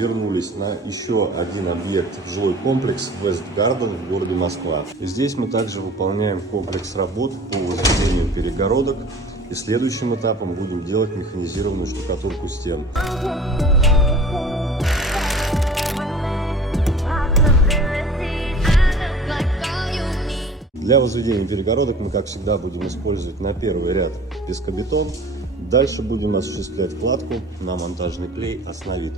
вернулись на еще один объект, жилой комплекс West Garden в городе Москва. И здесь мы также выполняем комплекс работ по возведению перегородок. И следующим этапом будем делать механизированную штукатурку стен. Для возведения перегородок мы, как всегда, будем использовать на первый ряд пескобетон. Дальше будем осуществлять кладку на монтажный клей Основит.